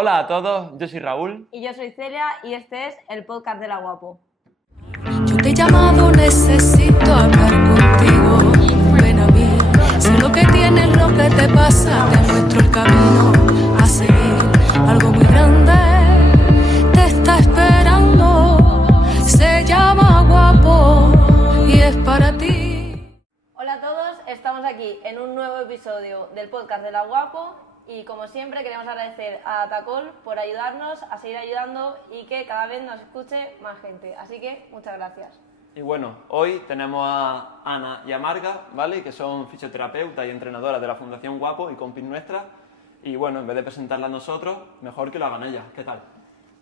Hola a todos, yo soy Raúl. Y yo soy Celia y este es el podcast de La Guapo. Yo te he llamado, necesito hablar contigo. Ven a mí, sé lo que tienes, lo que te pasa. Te muestro el camino a seguir. Algo muy grande te está esperando. Se llama Guapo y es para ti. Hola a todos, estamos aquí en un nuevo episodio del podcast de La Guapo y como siempre queremos agradecer a Atacol por ayudarnos a seguir ayudando y que cada vez nos escuche más gente. Así que muchas gracias. Y bueno, hoy tenemos a Ana y a Marga, ¿vale? Que son fisioterapeutas y entrenadoras de la Fundación Guapo y compis nuestras. Y bueno, en vez de presentarlas nosotros, mejor que lo hagan ellas. ¿Qué tal?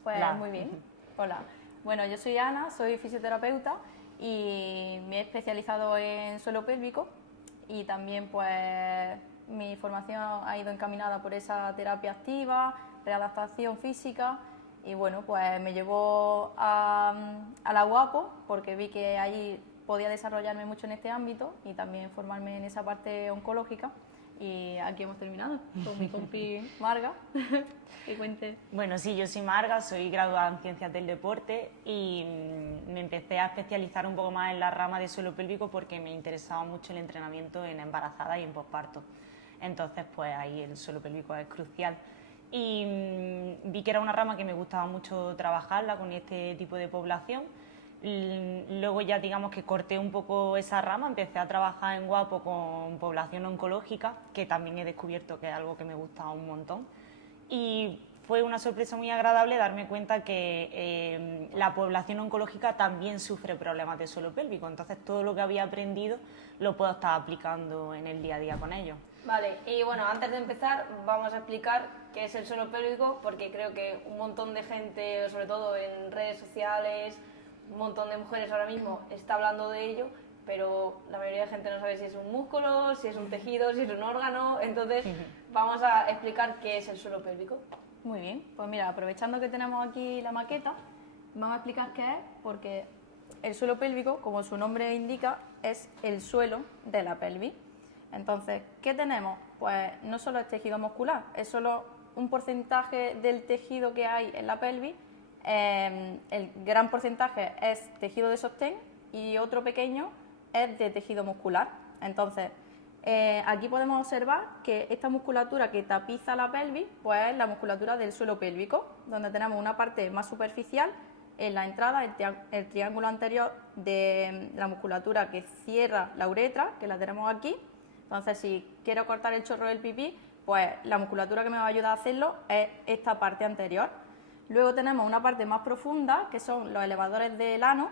Pues Hola. muy bien. Hola. Bueno, yo soy Ana, soy fisioterapeuta y me he especializado en suelo pélvico y también pues mi formación ha ido encaminada por esa terapia activa, readaptación física y bueno, pues me llevó a la Guapo porque vi que allí podía desarrollarme mucho en este ámbito y también formarme en esa parte oncológica. Y aquí hemos terminado con mi compi Marga. Que cuente. Bueno, sí, yo soy Marga, soy graduada en Ciencias del Deporte y me empecé a especializar un poco más en la rama de suelo pélvico porque me interesaba mucho el entrenamiento en embarazada y en posparto. Entonces, pues ahí el suelo pélvico es crucial. Y vi que era una rama que me gustaba mucho trabajarla con este tipo de población. Luego ya digamos que corté un poco esa rama, empecé a trabajar en Guapo con población oncológica, que también he descubierto que es algo que me gusta un montón. Y fue una sorpresa muy agradable darme cuenta que la población oncológica también sufre problemas de suelo pélvico, entonces todo lo que había aprendido lo puedo estar aplicando en el día a día con ellos. Vale, y bueno, antes de empezar vamos a explicar qué es el suelo pélvico porque creo que un montón de gente, sobre todo en redes sociales, un montón de mujeres ahora mismo está hablando de ello, pero la mayoría de gente no sabe si es un músculo, si es un tejido, si es un órgano, entonces vamos a explicar qué es el suelo pélvico. Muy bien, pues mira, aprovechando que tenemos aquí la maqueta, vamos a explicar qué es, porque el suelo pélvico, como su nombre indica, es el suelo de la pelvis. Entonces, ¿qué tenemos? Pues no solo es tejido muscular, es solo un porcentaje del tejido que hay en la pelvis. El gran porcentaje es tejido de sostén y otro pequeño es de tejido muscular. Entonces, aquí podemos observar que esta musculatura que tapiza la pelvis pues es la musculatura del suelo pélvico, donde tenemos una parte más superficial en la entrada, el triángulo anterior de la musculatura que cierra la uretra, que la tenemos aquí. Entonces, si quiero cortar el chorro del pipí, pues la musculatura que me va a ayudar a hacerlo es esta parte anterior. Luego tenemos una parte más profunda, que son los elevadores del ano,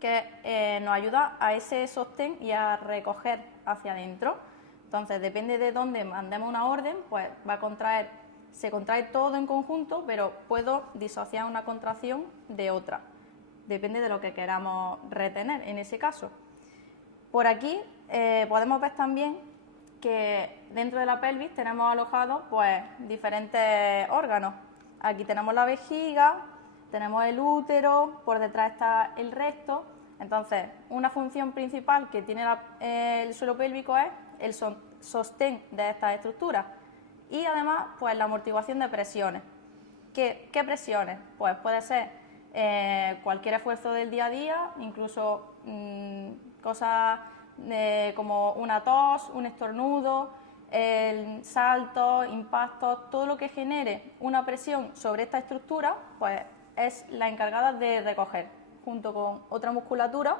que nos ayuda a ese sostén y a recoger hacia adentro. Entonces, depende de dónde mandemos una orden, pues va a contraer, se contrae todo en conjunto, pero puedo disociar una contracción de otra. Depende de lo que queramos retener en ese caso. Por aquí podemos ver también que dentro de la pelvis tenemos alojados pues diferentes órganos. Aquí tenemos la vejiga, tenemos el útero, por detrás está el recto. Entonces, una función principal que tiene el suelo pélvico es el sostén de estas estructuras y además pues la amortiguación de presiones. ¿Qué presiones? Pues puede ser cualquier esfuerzo del día a día, incluso cosas como una tos, un estornudo, el salto, impactos, todo lo que genere una presión sobre esta estructura, pues es la encargada de recoger, junto con otra musculatura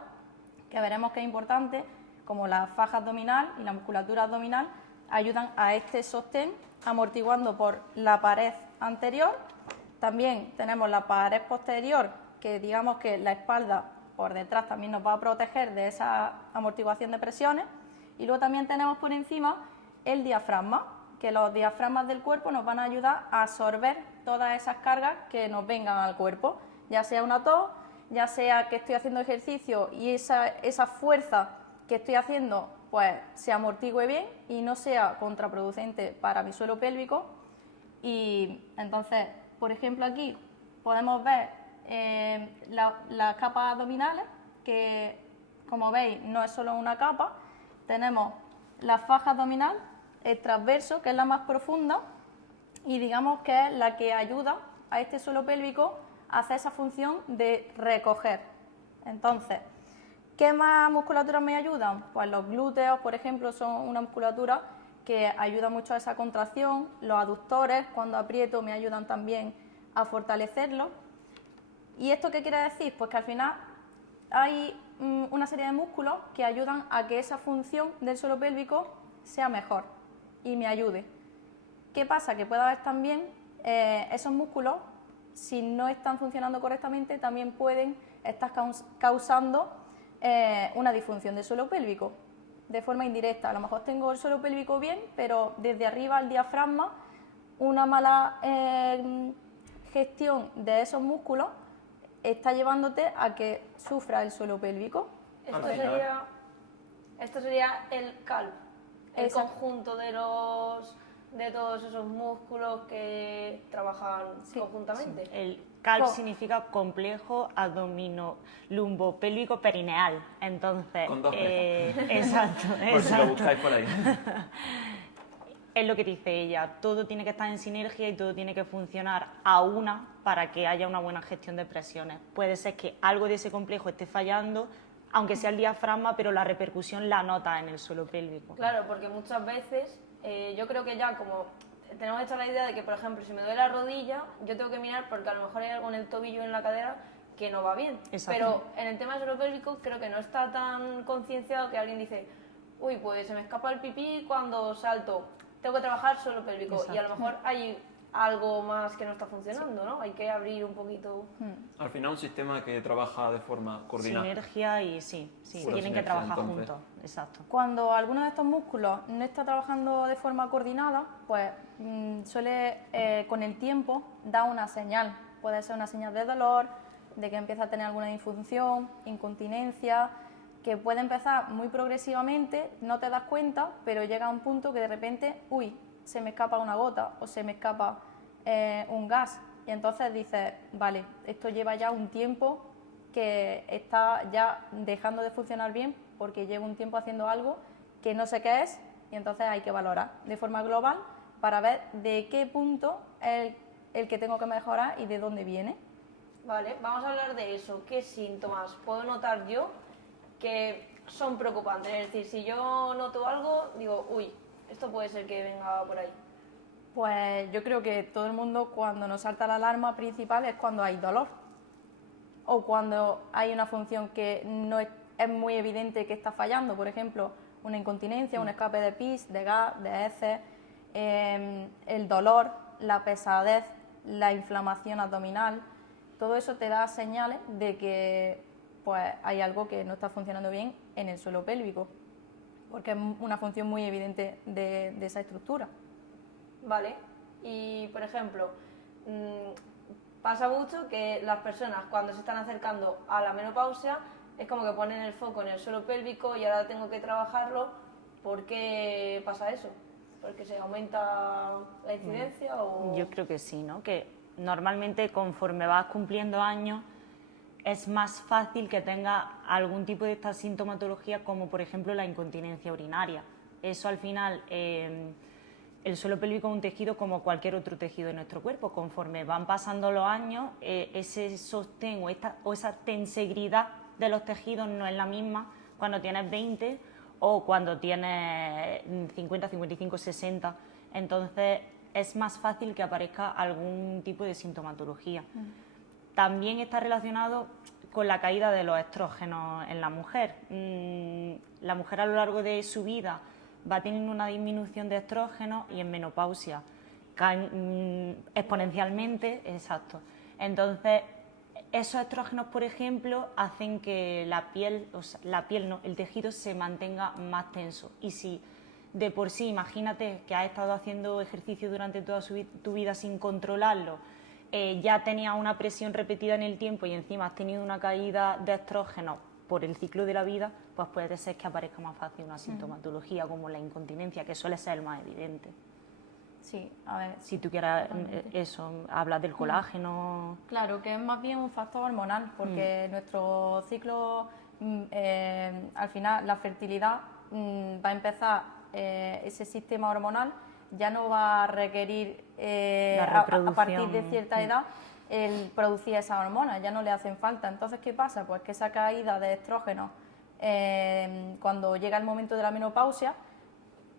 que veremos que es importante, como la faja abdominal y la musculatura abdominal, ayudan a este sostén, amortiguando por la pared anterior. También tenemos la pared posterior, que digamos que la espalda por detrás también nos va a proteger de esa amortiguación de presiones. Y luego también tenemos por encima el diafragma, que los diafragmas del cuerpo nos van a ayudar a absorber todas esas cargas que nos vengan al cuerpo, ya sea una tos, ya sea que estoy haciendo ejercicio y esa fuerza que estoy haciendo pues se amortigue bien y no sea contraproducente para mi suelo pélvico. Y entonces, por ejemplo, aquí podemos ver las capas abdominales, que como veis no es solo una capa. Tenemos la faja abdominal, el transverso, que es la más profunda, y digamos que es la que ayuda a este suelo pélvico a hacer esa función de recoger. Entonces, ¿qué más musculaturas me ayudan? Pues los glúteos, por ejemplo, son una musculatura que ayuda mucho a esa contracción. Los aductores, cuando aprieto, me ayudan también a fortalecerlo. ¿Y esto qué quiere decir? Pues que al final hay una serie de músculos que ayudan a que esa función del suelo pélvico sea mejor y me ayude. ¿Qué pasa? Que puede haber también esos músculos, si no están funcionando correctamente, también pueden estar causando una disfunción del suelo pélvico de forma indirecta. A lo mejor tengo el suelo pélvico bien, pero desde arriba al diafragma, una mala gestión de esos músculos está llevándote a que sufra el suelo pélvico. Esto sería el calv, el Exacto. conjunto de todos esos músculos que trabajan conjuntamente. El CALP significa complejo abdominolumbopélvico perineal. Entonces, Con dos exacto, Por si lo buscáis por ahí. Es lo que dice ella, todo tiene que estar en sinergia y todo tiene que funcionar a una para que haya una buena gestión de presiones. Puede ser que algo de ese complejo esté fallando, aunque sea el diafragma, pero la repercusión la nota en el suelo pélvico. Claro, porque muchas veces yo creo que ya como tenemos hecha la idea de que, por ejemplo, si me duele la rodilla, yo tengo que mirar porque a lo mejor hay algo en el tobillo o en la cadera que no va bien. Exacto. Pero en el tema del suelo pélvico creo que no está tan concienciado que alguien dice, uy, pues se me escapa el pipí cuando salto, tengo que trabajar suelo pélvico. Exacto. Y a lo mejor hay algo más que no está funcionando, ¿no? Hay que abrir un poquito. Al final un sistema que trabaja de forma coordinada. Sinergia y sí, Pura tienen que sinergia, trabajar entonces. juntos, exacto. Cuando alguno de estos músculos no está trabajando de forma coordinada, pues suele con el tiempo dar una señal. Puede ser una señal de dolor, de que empieza a tener alguna disfunción, incontinencia, que puede empezar muy progresivamente, no te das cuenta, pero llega a un punto que de repente, uy, se me escapa una gota o se me escapa un gas. Y entonces dices, vale, esto lleva ya un tiempo que está ya dejando de funcionar bien porque llevo un tiempo haciendo algo que no sé qué es y entonces hay que valorar de forma global para ver de qué punto es el que tengo que mejorar y de dónde viene. Vale, vamos a hablar de eso. ¿Qué síntomas puedo notar yo que son preocupantes? Es decir, si yo noto algo, digo, uy, esto puede ser que venga por ahí. Pues yo creo que todo el mundo, cuando nos salta la alarma principal, es cuando hay dolor o cuando hay una función que no es muy evidente que está fallando, por ejemplo, una incontinencia, un escape de pis, de gas, de heces, el dolor, la pesadez, la inflamación abdominal. Todo eso te da señales de que pues, hay algo que no está funcionando bien en el suelo pélvico, porque es una función muy evidente de esa estructura. Vale, y por ejemplo, pasa mucho que las personas cuando se están acercando a la menopausia es como que ponen el foco en el suelo pélvico y ahora tengo que trabajarlo. ¿Por qué pasa eso? ¿Porque se aumenta la incidencia o...? Yo creo que sí, ¿no? Que normalmente conforme vas cumpliendo años es más fácil que tengas algún tipo de esta sintomatología como por ejemplo la incontinencia urinaria. Eso al final... el suelo pélvico es un tejido como cualquier otro tejido de nuestro cuerpo. Conforme van pasando los años, ese sostén o esa tensegridad de los tejidos no es la misma cuando tienes 20 o cuando tienes 50, 55, 60. Entonces es más fácil que aparezca algún tipo de sintomatología. También está relacionado con la caída de los estrógenos en la mujer. La mujer a lo largo de su vida va teniendo una disminución de estrógenos y en menopausia caen exponencialmente, exacto. Entonces, esos estrógenos, por ejemplo, hacen que el tejido se mantenga más tenso. Y si de por sí, imagínate que has estado haciendo ejercicio durante toda tu vida sin controlarlo, ya tenías una presión repetida en el tiempo y encima has tenido una caída de estrógenos por el ciclo de la vida, pues puede ser que aparezca más fácil una sintomatología como la incontinencia, que suele ser el más evidente. Sí, a ver. Si tú quieres hablas del colágeno... Claro, que es más bien un factor hormonal, porque nuestro ciclo, al final, la fertilidad va a empezar ese sistema hormonal ya no va a requerir La a partir de reproducción. cierta edad el producir esas hormonas, ya no le hacen falta. Entonces, ¿qué pasa? Pues que esa caída de estrógenos cuando llega el momento de la menopausia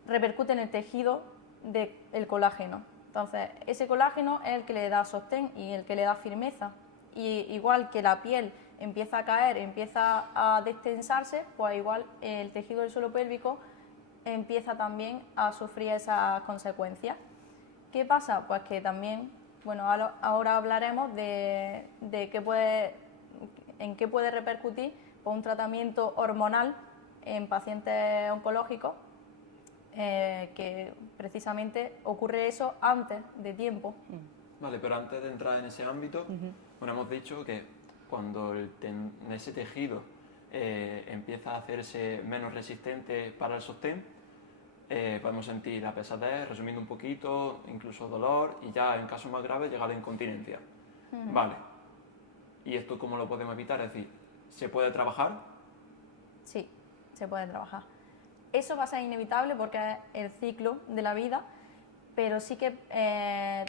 repercute en el tejido del colágeno. Entonces, ese colágeno es el que le da sostén y el que le da firmeza. Y igual que la piel empieza a caer, empieza a destensarse, pues igual el tejido del suelo pélvico empieza también a sufrir esas consecuencias. ¿Qué pasa? Pues que también, bueno, ahora hablaremos de en qué puede repercutir un tratamiento hormonal en pacientes oncológicos, que precisamente ocurre eso antes de tiempo. Vale, pero antes de entrar en ese ámbito, bueno, hemos dicho que cuando ese tejido empieza a hacerse menos resistente para el sostén, podemos sentir la pesadez, resumiendo un poquito, incluso dolor y ya en casos más graves llegar a la incontinencia. Vale. ¿Y esto cómo lo podemos evitar? Es decir, ¿se puede trabajar? Sí, se puede trabajar. Eso va a ser inevitable porque es el ciclo de la vida, pero sí que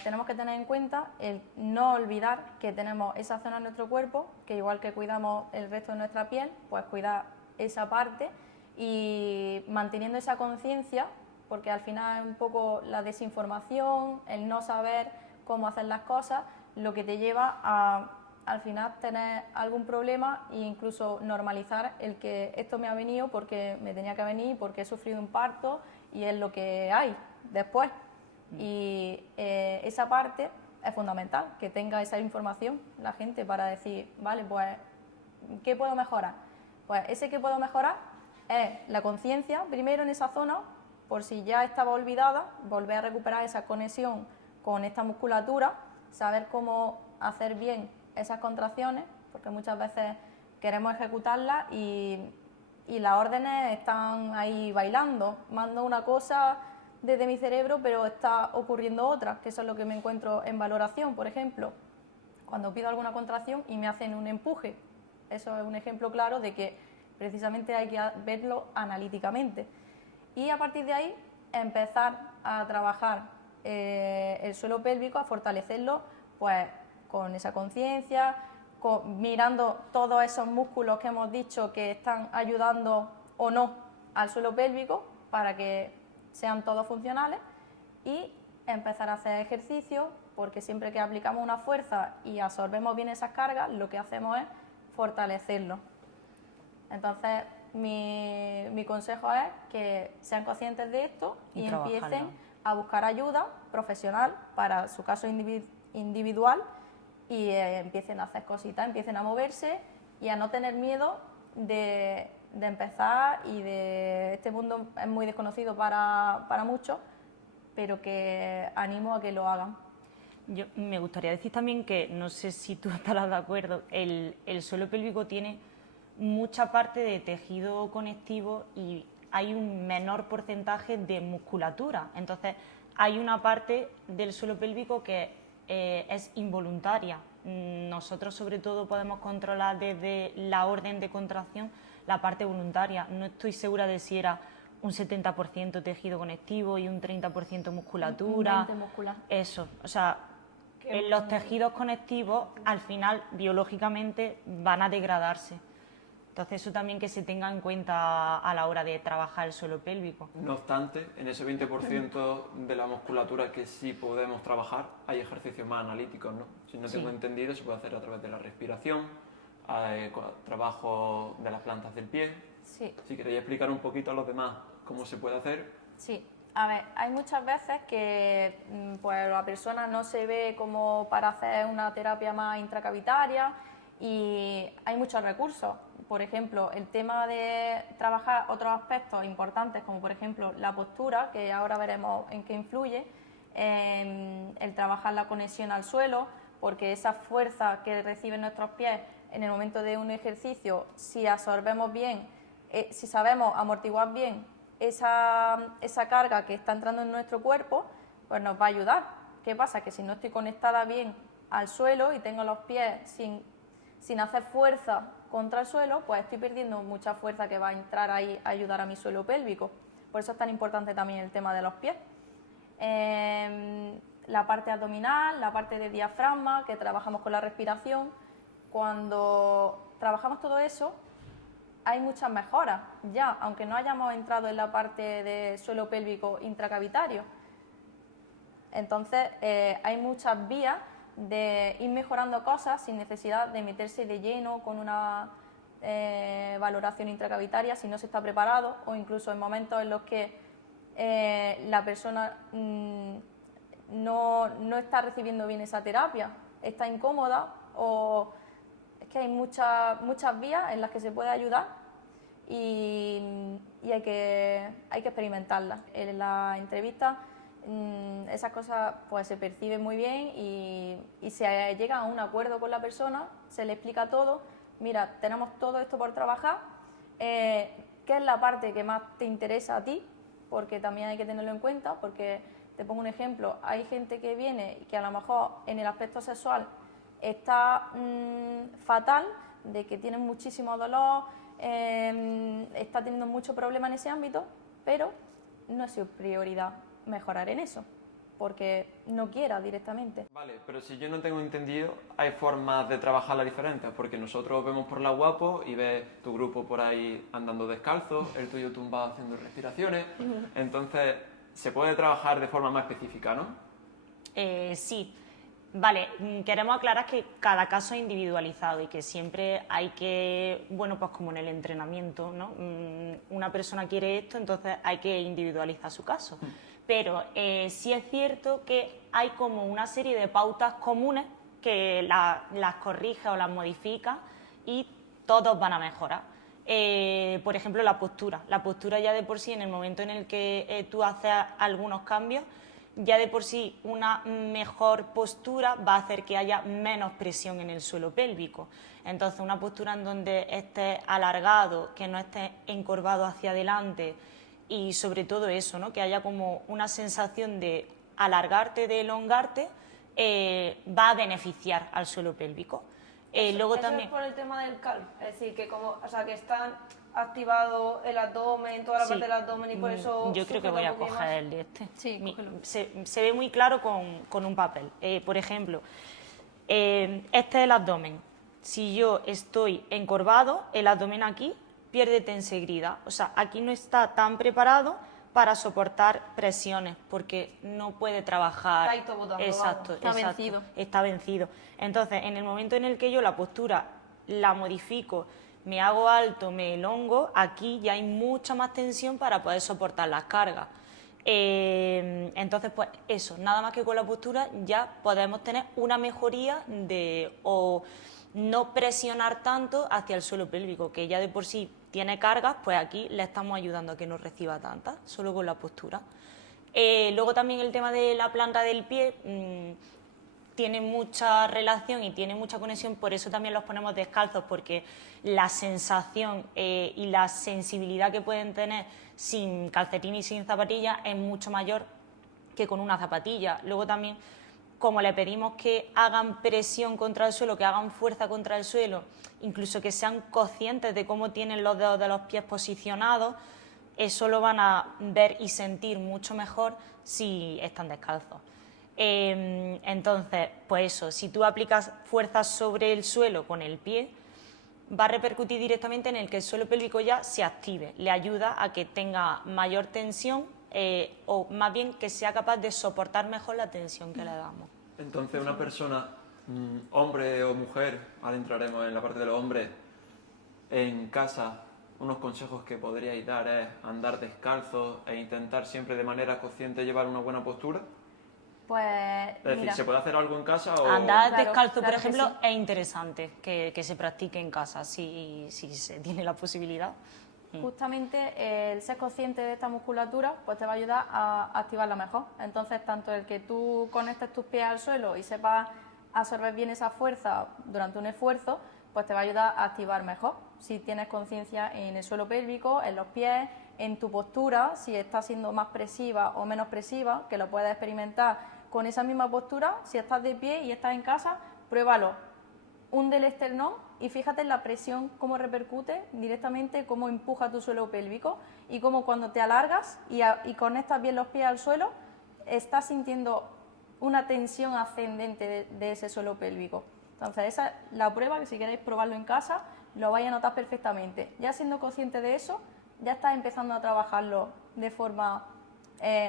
tenemos que tener en cuenta el no olvidar que tenemos esa zona de nuestro cuerpo, que igual que cuidamos el resto de nuestra piel, pues cuidar esa parte y manteniendo esa conciencia, porque al final es un poco la desinformación, el no saber cómo hacer las cosas, lo que te lleva a al final tener algún problema e incluso normalizar el que esto me ha venido porque me tenía que venir, porque he sufrido un parto y es lo que hay después. Y esa parte es fundamental, que tenga esa información la gente para decir, vale, pues, ¿qué puedo mejorar? Pues ese que puedo mejorar es la conciencia, primero en esa zona, por si ya estaba olvidada, volver a recuperar esa conexión con esta musculatura, saber cómo hacer bien esas contracciones, porque muchas veces queremos ejecutarlas y las órdenes están ahí bailando. Mando una cosa desde mi cerebro, pero está ocurriendo otra, que eso es lo que me encuentro en valoración, por ejemplo. Cuando pido alguna contracción y me hacen un empuje, eso es un ejemplo claro de que precisamente hay que verlo analíticamente. Y a partir de ahí empezar a trabajar el suelo pélvico, a fortalecerlo, pues con esa conciencia, mirando todos esos músculos que hemos dicho que están ayudando o no al suelo pélvico para que sean todos funcionales y empezar a hacer ejercicio, porque siempre que aplicamos una fuerza y absorbemos bien esas cargas, lo que hacemos es fortalecerlo. Entonces, mi consejo es que sean conscientes de esto y empiecen a buscar ayuda profesional para su caso individual y empiecen a hacer cositas, empiecen a moverse y a no tener miedo de empezar y de este mundo es muy desconocido para muchos, pero que animo a que lo hagan. Yo me gustaría decir también que, no sé si tú estarás de acuerdo, el suelo pélvico tiene mucha parte de tejido conectivo y hay un menor porcentaje de musculatura. Entonces, hay una parte del suelo pélvico que es involuntaria. Nosotros, sobre todo, podemos controlar desde la orden de contracción la parte voluntaria. No estoy segura de si era un 70% tejido conectivo y un 30% musculatura. Un 20% muscular. Eso, o sea, los tejidos conectivos al final biológicamente van a degradarse. Entonces eso también que se tenga en cuenta a la hora de trabajar el suelo pélvico. No obstante, en ese 20% de la musculatura que sí podemos trabajar, hay ejercicios más analíticos, ¿no? Si no tengo entendido, se puede hacer a través de la respiración, trabajo de las plantas del pie. Sí. Si queréis explicar un poquito a los demás cómo se puede hacer. Sí. A ver, hay muchas veces que pues, la persona no se ve como para hacer una terapia más intracavitaria y hay muchos recursos. Por ejemplo, el tema de trabajar otros aspectos importantes, como por ejemplo la postura, que ahora veremos en qué influye, el trabajar la conexión al suelo, porque esa fuerza que reciben nuestros pies en el momento de un ejercicio, si absorbemos bien, si sabemos amortiguar bien esa carga que está entrando en nuestro cuerpo, pues nos va a ayudar. ¿Qué pasa? Que si no estoy conectada bien al suelo y tengo los pies sin hacer fuerza contra el suelo, pues estoy perdiendo mucha fuerza que va a entrar ahí a ayudar a mi suelo pélvico. Por eso es tan importante también el tema de los pies. la parte abdominal, la parte de diafragma, que trabajamos con la respiración. Cuando trabajamos todo eso, hay muchas mejoras ya, aunque no hayamos entrado en la parte de suelo pélvico intracavitario. Entonces, hay muchas vías de ir mejorando cosas sin necesidad de meterse de lleno con una valoración intracavitaria si no se está preparado, o incluso en momentos en los que la persona no está recibiendo bien esa terapia, está incómoda, o es que hay muchas vías en las que se puede ayudar y hay que experimentarlas. En la entrevista esas cosas pues se perciben muy bien y se llega a un acuerdo con la persona, se le explica todo. Mira, tenemos todo esto por trabajar, ¿qué es la parte que más te interesa a ti? Porque también hay que tenerlo en cuenta, porque te pongo un ejemplo, hay gente que viene y que a lo mejor en el aspecto sexual está fatal, de que tiene muchísimo dolor, está teniendo mucho problema en ese ámbito, pero no es su prioridad mejorar en eso, porque no quiera directamente. Vale, pero si yo no tengo entendido, hay formas de trabajarla diferentes, porque nosotros vemos por la guapo y ves tu grupo por ahí andando descalzo, el tuyo tumbado haciendo respiraciones, entonces se puede trabajar de forma más específica, ¿no? Sí. Vale, queremos aclarar que cada caso es individualizado y que siempre hay que, bueno, pues como en el entrenamiento, ¿no? Una persona quiere esto, entonces hay que individualizar su caso. Pero sí es cierto que hay como una serie de pautas comunes que las corrige o las modifica y todos van a mejorar. Por ejemplo, la postura. La postura ya de por sí, en el momento en el que tú haces algunos cambios, ya de por sí una mejor postura va a hacer que haya menos presión en el suelo pélvico. Entonces, una postura en donde estés alargado, que no estés encorvado hacia adelante y sobre todo eso, ¿no? Que haya como una sensación de alargarte, de elongarte, va a beneficiar al suelo pélvico. Luego eso también... es por el tema del calf, es decir, que que están activado el abdomen, toda la parte del abdomen y por eso... Yo creo que voy a coger el de este. Sí, se ve muy claro con un papel. Por ejemplo, este es el abdomen. Si yo estoy encorvado, el abdomen aquí pierde tensegrida. O sea, aquí no está tan preparado para soportar presiones porque no puede trabajar. Está ahí todo botando, exacto, Está exacto, vencido. está vencido. Entonces, en el momento en el que yo la postura la modifico, me hago alto, me elongo, aquí ya hay mucha más tensión para poder soportar las cargas. Entonces, pues eso, nada más que con la postura ya podemos tener una mejoría o no presionar tanto hacia el suelo pélvico, que ya de por sí tiene cargas, pues aquí le estamos ayudando a que no reciba tantas, solo con la postura. Luego también el tema de la planta del pie tiene mucha relación y tiene mucha conexión, por eso también los ponemos descalzos, porque la sensación y la sensibilidad que pueden tener sin calcetín y sin zapatilla es mucho mayor que con una zapatilla. Luego también, como le pedimos que hagan presión contra el suelo, que hagan fuerza contra el suelo, incluso que sean conscientes de cómo tienen los dedos de los pies posicionados, eso lo van a ver y sentir mucho mejor si están descalzos. Entonces, pues eso, si tú aplicas fuerzas sobre el suelo con el pie, va a repercutir directamente en el que el suelo pélvico ya se active, le ayuda a que tenga mayor tensión o más bien que sea capaz de soportar mejor la tensión que le damos. Entonces, una persona, hombre o mujer, ahora entraremos en la parte de los hombres, en casa, unos consejos que podríais dar es andar descalzo e intentar siempre de manera consciente llevar una buena postura. Pues, Es decir, mira, ¿se puede hacer algo en casa o...? Andar Claro, descalzo, claro por que ejemplo, sí. es interesante que se practique en casa, si se tiene la posibilidad. justamente el ser consciente de esta musculatura pues te va a ayudar a activarla mejor. Entonces, tanto el que tú conectes tus pies al suelo y sepas absorber bien esa fuerza durante un esfuerzo, pues te va a ayudar a activar mejor. Si tienes conciencia en el suelo pélvico, en los pies, en tu postura, si estás siendo más presiva o menos presiva, que lo puedes experimentar con esa misma postura. Si estás de pie y estás en casa, pruébalo. Hunde el esternón y fíjate en la presión, cómo repercute directamente, cómo empuja tu suelo pélvico y cómo cuando te alargas y conectas bien los pies al suelo, está sintiendo una tensión ascendente de ese suelo pélvico. Entonces, esa es la prueba, que si queréis probarlo en casa, lo vais a notar perfectamente. Ya siendo consciente de eso, ya estás empezando a trabajarlo de forma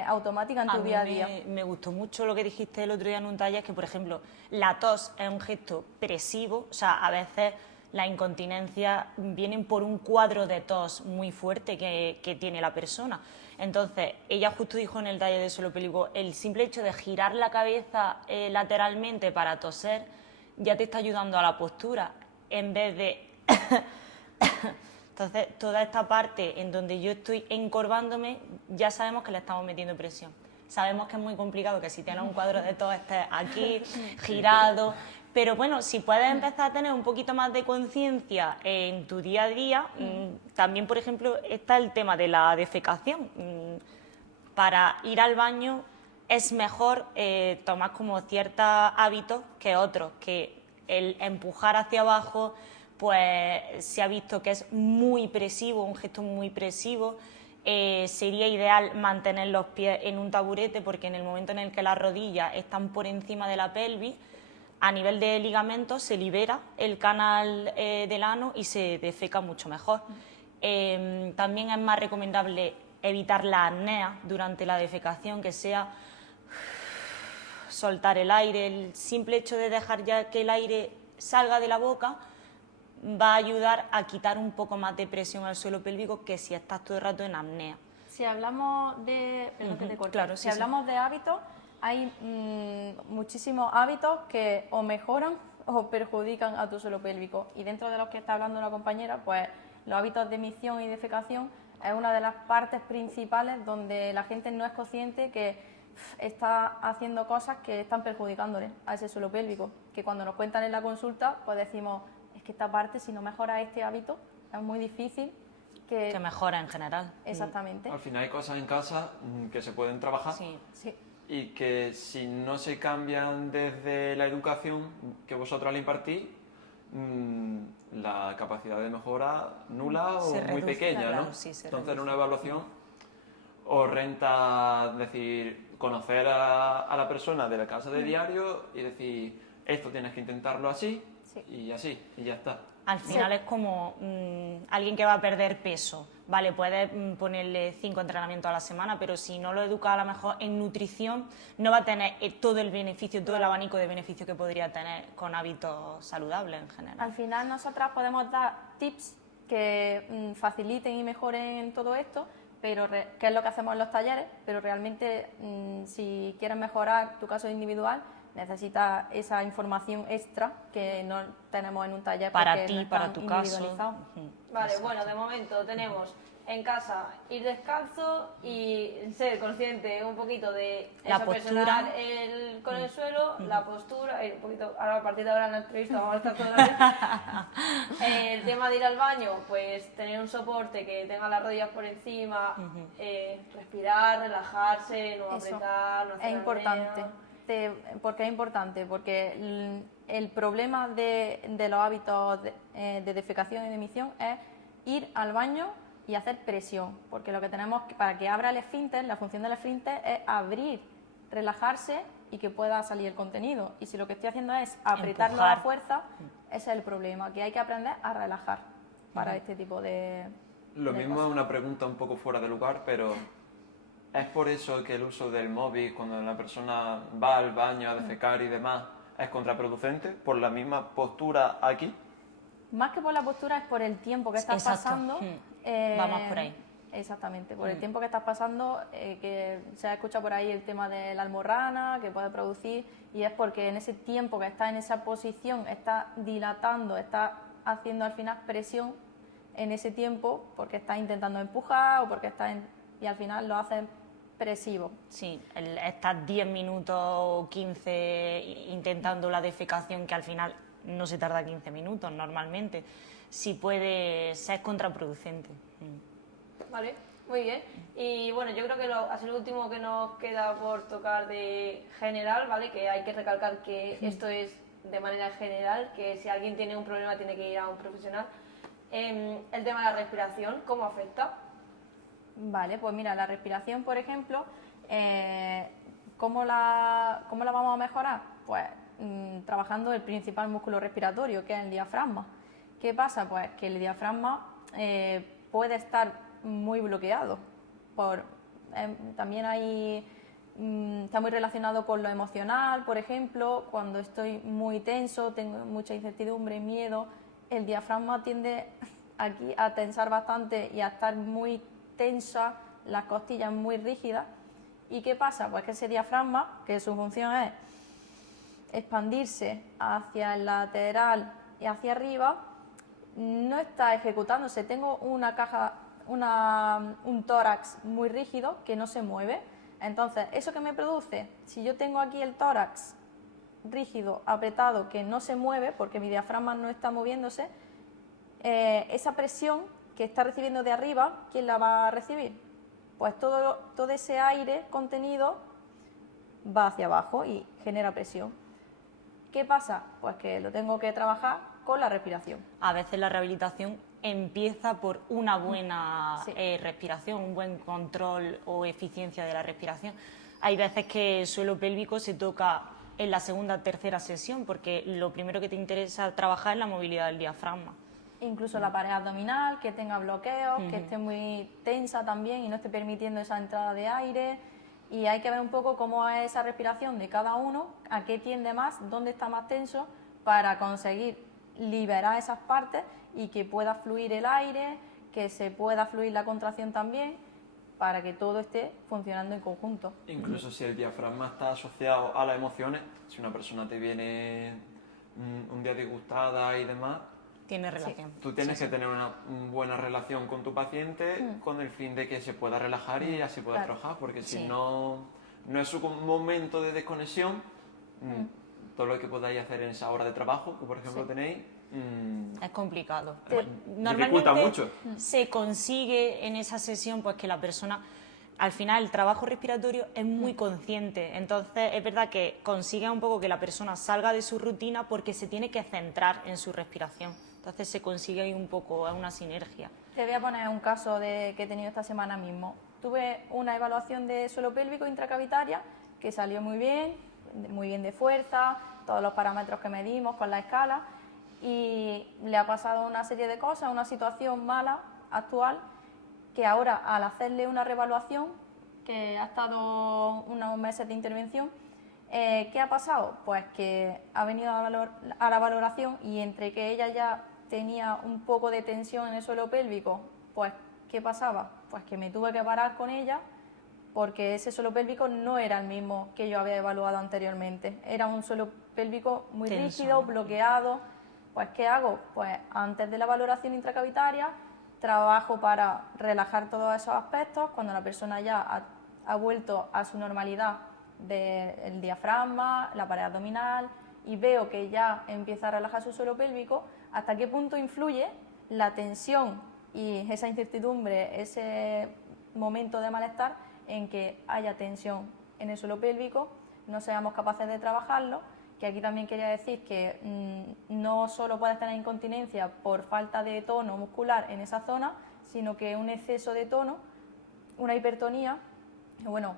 automática en tu día a día. Me gustó mucho lo que dijiste el otro día en un taller, que por ejemplo la tos es un gesto presivo, o sea, a veces la incontinencia vienen por un cuadro de tos muy fuerte que tiene la persona. Entonces, ella justo dijo en el taller de suelo pélvico, el simple hecho de girar la cabeza lateralmente para toser ya te está ayudando a la postura, en vez de... Entonces, toda esta parte en donde yo estoy encorvándome, ya sabemos que le estamos metiendo presión. Sabemos que es muy complicado que si tienes un cuadro de tos estés aquí, girado, pero bueno, si puedes empezar a tener un poquito más de conciencia en tu día a día, también, por ejemplo, está el tema de la defecación. Para ir al baño es mejor tomar como ciertos hábitos que otros, que el empujar hacia abajo, pues se ha visto que es muy presivo, un gesto muy presivo. Sería ideal mantener los pies en un taburete, porque en el momento en el que las rodillas están por encima de la pelvis, a nivel de ligamentos se libera el canal del ano y se defeca mucho mejor. También es más recomendable evitar la apnea durante la defecación, que sea soltar el aire. El simple hecho de dejar ya que el aire salga de la boca va a ayudar a quitar un poco más de presión al suelo pélvico que si estás todo el rato en apnea. Si hablamos de... Perdón que te corte. Claro, si hablamos de hábitos, hay muchísimos hábitos que o mejoran o perjudican a tu suelo pélvico. Y dentro de los que está hablando la compañera, pues los hábitos de micción y defecación es una de las partes principales donde la gente no es consciente que está haciendo cosas que están perjudicándole a ese suelo pélvico. Que cuando nos cuentan en la consulta, pues decimos, es que esta parte, si no mejora este hábito, es muy difícil que mejora en general. Exactamente. Al final hay cosas en casa que se pueden trabajar. Sí. Sí. Y que si no se cambian desde la educación que vosotros le impartís, la capacidad de mejora nula o Se muy reduce, pequeña, claro, ¿no? sí, se Entonces, reduce. en una evaluación os renta decir, conocer a la persona de la casa de diario y decir, esto tienes que intentarlo así y así, y ya está. Al final es como alguien que va a perder peso. Vale, puedes ponerle 5 entrenamientos a la semana, pero si no lo educas a lo mejor en nutrición, no va a tener todo el beneficio, todo el abanico de beneficio que podría tener con hábitos saludables en general. Al final nosotras podemos dar tips que faciliten y mejoren todo esto, pero que es lo que hacemos en los talleres, pero realmente si quieres mejorar tu caso individual, necesitas esa información extra que no tenemos en un taller para porque ti, no es para tan tu caso. individualizado. Vale, Exacto. bueno, de momento tenemos en casa ir descalzo y ser consciente un poquito de La eso, postura. presionar con el suelo, la postura, un poquito, ahora a partir de ahora en la entrevista vamos a estar toda la vez. El tema de ir al baño, pues tener un soporte que tenga las rodillas por encima, respirar, relajarse, no Eso apretar, no hacer es importante. apnea. ¿Por qué es importante? Porque el problema de los hábitos de defecación y de emisión es ir al baño y hacer presión, porque lo que tenemos para que abra el esfínter, la función del esfínter es abrir, relajarse y que pueda salir el contenido. Y si lo que estoy haciendo es apretarlo a Empujar. fuerza, ese es el problema, que hay que aprender a relajar para este tipo de Lo de mismo cosas. es una pregunta un poco fuera de lugar, pero ¿es por eso que el uso del móvil cuando una persona va al baño a defecar y demás es contraproducente? ¿Por la misma postura aquí? Más que por la postura es por el tiempo que estás Exacto. pasando. Vamos por ahí. Exactamente, por el tiempo que estás pasando, que se ha escuchado por ahí el tema de la almorrana, que puede producir, y es porque en ese tiempo que estás en esa posición, estás dilatando, estás haciendo al final presión en ese tiempo, porque estás intentando empujar o porque y al final lo haces presivo. Sí, estás 10 minutos o 15 intentando la defecación, que al final no se tarda 15 minutos normalmente. Sí puede ser contraproducente. Vale, muy bien. Y bueno, yo creo que así lo último que nos queda por tocar de general, ¿vale? Que hay que recalcar que esto es de manera general, que si alguien tiene un problema tiene que ir a un profesional. El tema de la respiración, ¿cómo afecta? Vale, pues mira, la respiración, por ejemplo, ¿cómo la vamos a mejorar? Pues trabajando el principal músculo respiratorio, que es el diafragma. ¿Qué pasa? Pues que el diafragma puede estar muy bloqueado. También está muy relacionado con lo emocional, por ejemplo, cuando estoy muy tenso, tengo mucha incertidumbre, miedo, el diafragma tiende aquí a tensar bastante y a estar muy tensa, las costillas muy rígidas. ¿Y qué pasa? Pues que ese diafragma, que su función es expandirse hacia el lateral y hacia arriba, no está ejecutándose. Tengo un tórax muy rígido que no se mueve. Entonces, ¿eso que me produce? Si yo tengo aquí el tórax rígido, apretado, que no se mueve porque mi diafragma no está moviéndose, esa presión que está recibiendo de arriba, ¿quién la va a recibir? Pues todo ese aire contenido va hacia abajo y genera presión. ¿Qué pasa? Pues que lo tengo que trabajar con la respiración. A veces la rehabilitación empieza por una buena respiración, un buen control o eficiencia de la respiración. Hay veces que el suelo pélvico se toca en la segunda o tercera sesión, porque lo primero que te interesa trabajar es la movilidad del diafragma. Incluso la pared abdominal, que tenga bloqueos, que esté muy tensa también y no esté permitiendo esa entrada de aire. Y hay que ver un poco cómo es esa respiración de cada uno, a qué tiende más, dónde está más tenso, para conseguir liberar esas partes y que pueda fluir el aire, que se pueda fluir la contracción también, para que todo esté funcionando en conjunto. Incluso si el diafragma está asociado a las emociones, si una persona te viene un día disgustada y demás, Tiene relación. tú tienes que tener una buena relación con tu paciente con el fin de que se pueda relajar y así pueda trabajar, porque si no es su momento de desconexión, todo lo que podáis hacer en esa hora de trabajo, que por ejemplo tenéis, Es complicado. dificulta mucho. Se consigue en esa sesión pues que la persona, al final el trabajo respiratorio es muy consciente, entonces es verdad que consigue un poco que la persona salga de su rutina porque se tiene que centrar en su respiración, entonces se consigue ahí un poco una sinergia. Te voy a poner un caso que he tenido esta semana mismo. Tuve una evaluación de suelo pélvico intracavitaria que salió muy bien de fuerza, todos los parámetros que medimos con la escala, y le ha pasado una serie de cosas, una situación mala actual, que ahora al hacerle una reevaluación, que ha estado unos meses de intervención, ¿qué ha pasado? Pues que ha venido a la valoración y entre que ella ya tenía un poco de tensión en el suelo pélvico, pues ¿qué pasaba? Pues que me tuve que parar con ella porque ese suelo pélvico no era el mismo que yo había evaluado anteriormente. Era un suelo pélvico muy rígido, bloqueado. Pues ¿qué hago? Pues antes de la valoración intracavitaria trabajo para relajar todos esos aspectos. Cuando la persona ya ha vuelto a su normalidad del diafragma, la pared abdominal, y veo que ya empieza a relajar su suelo pélvico, ¿hasta qué punto influye la tensión y esa incertidumbre, ese momento de malestar en que haya tensión en el suelo pélvico, no seamos capaces de trabajarlo? Que aquí también quería decir que no solo puedes tener incontinencia por falta de tono muscular en esa zona, sino que un exceso de tono, una hipertonía, bueno,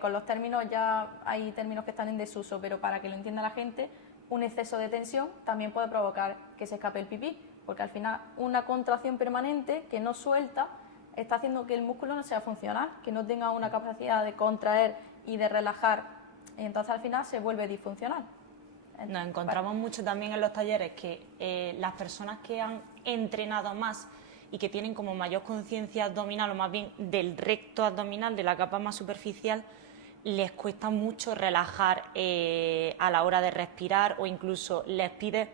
con los términos ya hay términos que están en desuso, pero para que lo entienda la gente, un exceso de tensión también puede provocar que se escape el pipí, porque al final una contracción permanente que no suelta está haciendo que el músculo no sea funcional, que no tenga una capacidad de contraer y de relajar, y entonces al final se vuelve disfuncional. Nos encontramos mucho también en los talleres que las personas que han entrenado más y que tienen como mayor conciencia abdominal, o más bien del recto abdominal, de la capa más superficial, les cuesta mucho relajar a la hora de respirar, o incluso les pide,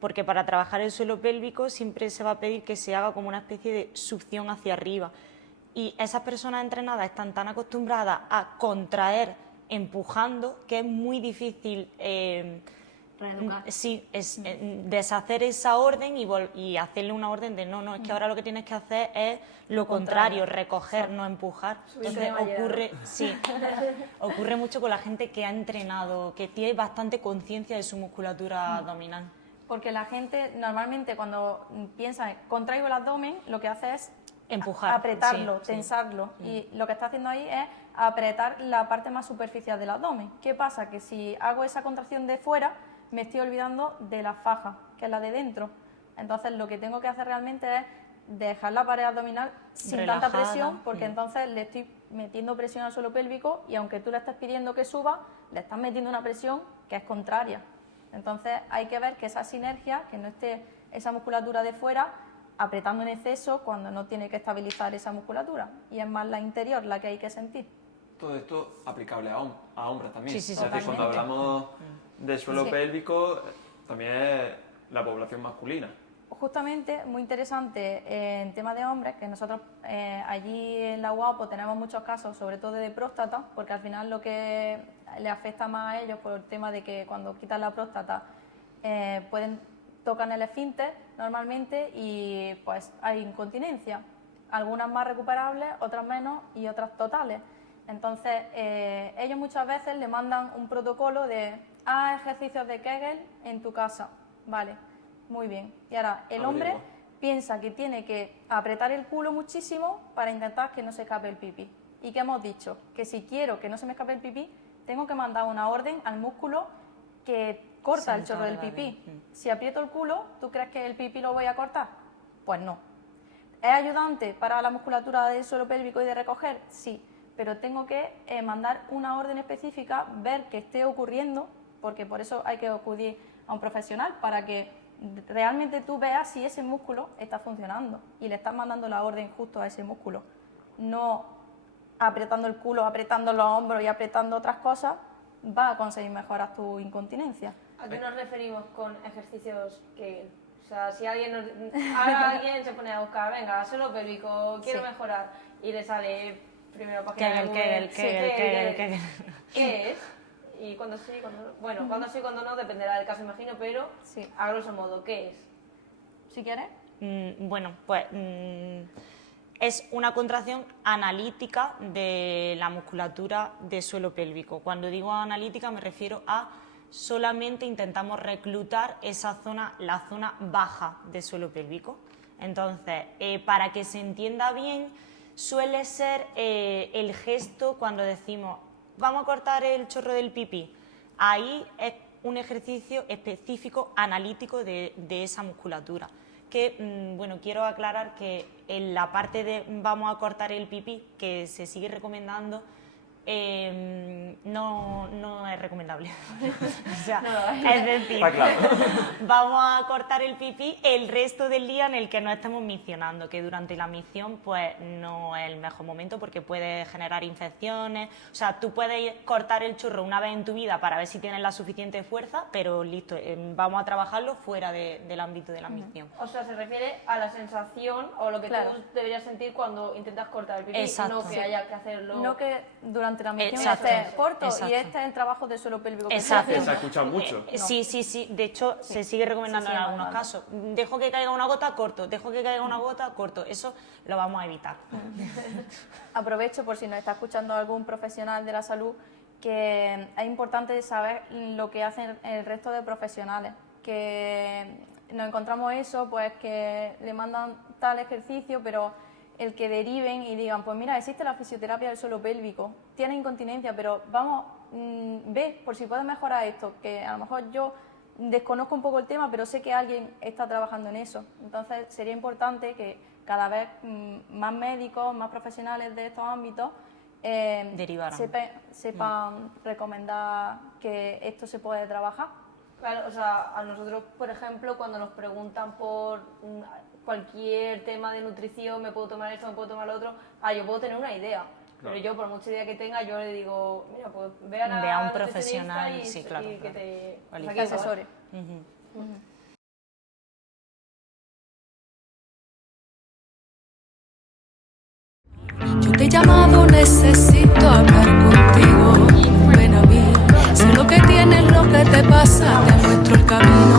porque para trabajar el suelo pélvico siempre se va a pedir que se haga como una especie de succión hacia arriba, y esas personas entrenadas están tan acostumbradas a contraer empujando que es muy difícil deshacer esa orden y hacerle una orden de no, es que ahora lo que tienes que hacer es lo contrario, recoger, no empujar. Entonces ocurre mucho con la gente que ha entrenado, que tiene bastante conciencia de su musculatura abdominal. Porque la gente normalmente cuando piensa contraigo el abdomen, lo que hace es empujar, apretarlo, tensarlo, y lo que está haciendo ahí es a apretar la parte más superficial del abdomen. ¿Qué pasa? Que si hago esa contracción de fuera, me estoy olvidando de la faja, que es la de dentro. Entonces lo que tengo que hacer realmente es dejar la pared abdominal sin Relajada. tanta presión, porque entonces le estoy metiendo presión al suelo pélvico y aunque tú le estés pidiendo que suba, le estás metiendo una presión que es contraria. Entonces hay que ver que esa sinergia, que no esté esa musculatura de fuera apretando en exceso cuando no tiene que estabilizar esa musculatura, y es más la interior la que hay que sentir. Todo esto aplicable a hombres también. Sí, sí, es decir, cuando totalmente. hablamos de suelo Sí. pélvico, también es la población masculina. Justamente, muy interesante en tema de hombres, que nosotros allí en la UAO pues, tenemos muchos casos, sobre todo de próstata, porque al final lo que le afecta más a ellos por el tema de que cuando quitan la próstata tocan el esfínter normalmente y pues hay incontinencia, algunas más recuperables, otras menos y otras totales. Entonces, ellos muchas veces le mandan un protocolo de haz ejercicios de Kegel en tu casa, vale, muy bien. Y ahora el hombre piensa que tiene que apretar el culo muchísimo para intentar que no se escape el pipí. ¿Y qué hemos dicho? Que si quiero que no se me escape el pipí, tengo que mandar una orden al músculo que corta el chorro del pipí. Si aprieto el culo, ¿tú crees que el pipí lo voy a cortar? Pues no. ¿Es ayudante para la musculatura del suelo pélvico y de recoger? Sí, pero tengo que mandar una orden específica, ver que esté ocurriendo, porque por eso hay que acudir a un profesional para que realmente tú veas si ese músculo está funcionando y le estás mandando la orden justo a ese músculo, no apretando el culo, apretando los hombros y apretando otras cosas, va a conseguir mejorar tu incontinencia. ¿A qué nos referimos con ejercicios Kegel? O sea, si alguien se pone a buscar, venga, suelo pélvico, quiero mejorar, y le sale primero página de Google, Kegel. ¿Qué es? Y cuando sí, cuando no. Bueno, cuando sí, cuando no, dependerá del caso, imagino, pero Sí. a grosso modo, ¿qué es? Si quieres. Bueno, pues es una contracción analítica de la musculatura del suelo pélvico. Cuando digo analítica me refiero a solamente intentamos reclutar esa zona, la zona baja del suelo pélvico. Entonces, para que se entienda bien, suele ser el gesto cuando decimos vamos a cortar el chorro del pipí. Ahí es un ejercicio específico analítico de esa musculatura. Que, bueno, quiero aclarar que en la parte de vamos a cortar el pipí, que se sigue recomendando, no es recomendable. O sea, es decir, Está claro. vamos a cortar el pipí el resto del día en el que no estemos misionando, que durante la misión pues no es el mejor momento porque puede generar infecciones. O sea, tú puedes cortar el churro una vez en tu vida para ver si tienes la suficiente fuerza, pero listo, vamos a trabajarlo fuera del ámbito de la misión. O sea, se refiere a la sensación o lo que Claro. tú deberías sentir cuando intentas cortar el pipí, Exacto. no que haya que hacerlo. No que durante la misión Exacto. esté corto Exacto. y este es el trabajo del suelo pélvico. que Exacto. se Se ha hace. escuchado mucho. Sí. De hecho, se sigue recomendando Se sigue en algunos mandando. casos. Dejo que caiga una gota, corto. Dejo que caiga una gota, corto. Eso lo vamos a evitar. Aprovecho por si nos está escuchando algún profesional de la salud, que es importante saber lo que hacen el resto de profesionales, que nos encontramos eso, pues que le mandan tal ejercicio, pero el que deriven y digan, pues mira, existe la fisioterapia del suelo pélvico, tiene incontinencia, pero vamos, ve por si puedes mejorar esto, que a lo mejor yo desconozco un poco el tema, pero sé que alguien está trabajando en eso. Entonces sería importante que cada vez más médicos, más profesionales de estos ámbitos Derivaran. sepan recomendar que esto se puede trabajar. Claro, o sea, a nosotros, por ejemplo, cuando nos preguntan por cualquier tema de nutrición, me puedo tomar esto, me puedo tomar lo otro, yo puedo tener una idea. Claro. Pero yo, por mucha idea que tenga, yo le digo, mira, pues ve a Ve a un la profesional, nutricionista sí, claro, y que claro. te Cualificado. Que asesore. Yo te he llamado, necesito hablar contigo. Ven a mí, sé lo que tienes, lo que te pasa, te muestro el camino.